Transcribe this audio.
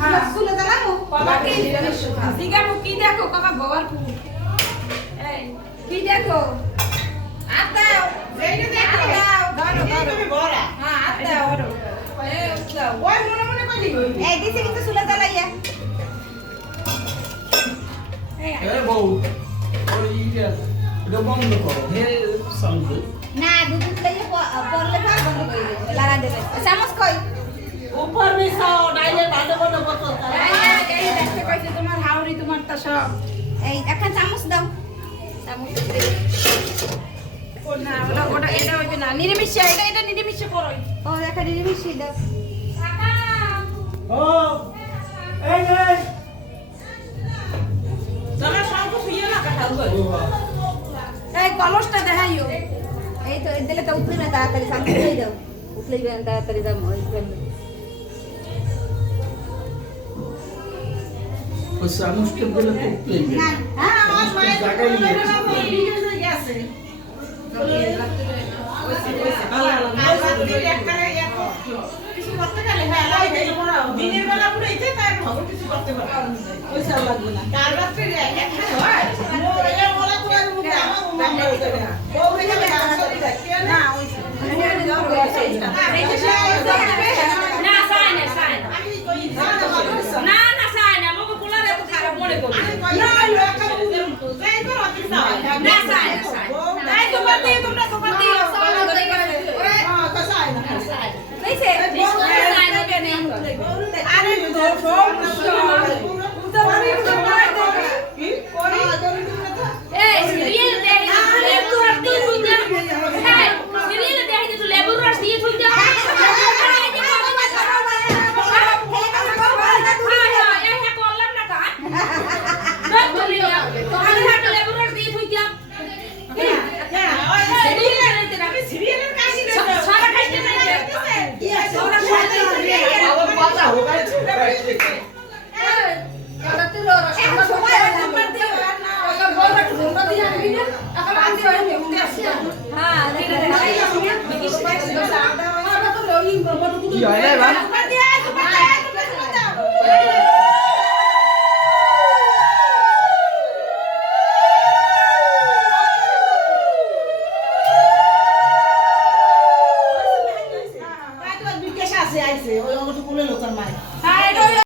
হ্যাঁ সুলে দালামু বাবা কি জিগামু কি দেখো কাকা বাবার কু এই কি দেখো আতাও এইটা দেখো ধরো তুমি বড়া হ্যাঁ আতাও ধরো এই উঠাও ওই মনে মনে কইলি এই দিছে কিন্তু সুলে দালাইয়া এ বউ ওই ইটা এটা বন্ধ করো হে সাউন্ড না দুধ লইয়ে পড়লে ভাত বন্ধ করে দেবে লারা দেবে চামচ কই ऊपर में साओ डाइले बादे बनो बतो এই দেখতে কইছে তোমার হাউরি তোমার তা সব এই একটা চামচ দাও চামচ দে না ওটা এটা হইবে না নিরামিষে এটা নিরামিষে করই ও একটা দিদি মিশিয়ে দাও ও এই এই चलो शाम को पिए ना कटा हुआ এই কলসটা দেখাইও এই তো দিলে তো উঠলে না তাড়াতাড়ি চামচ দিয়ে দাও উঠলেই তাড়াতাড়ি দাও ওই ওই সামুসকে বলে তো প্লে না हां आवाज मारे জায়গায় নিয়ে वीडियो से गैस है কিছু করতে গেলে হ্যাঁ লাগে দিনের বেলা পুরো ইতে তার খবর কিছু করতে পারে পয়সা লাগবে না কাল রাতে একটা হয় মোরে মোলা তো আর মুখে আমার মুখে হইতে না ও হইতে না ওই না সাই না সাই না আমি কই না না সাই না মগো কুলারে তো খারাপ মনে করি না একটা যাই করো তুমি না সাই না সাই তাই তোমার দিয়ে তোমরা তোমার দিয়ে হ্যাঁ কসাই না কইছে সাই না কেন আরে এই সিরিয়াল দেখি লেবু রস দিয়ে থুইতা হ্যাঁ সিরিয়াল দেখি তো লেবু রস দিয়ে থুইতা করলাম না কা লেবু রস দিয়ে থুইতা সিরিয়ালের কাহিনী সারা খাইতে নাই সারা খাইতে আবার পাতা হোগা কি হয় না ভাই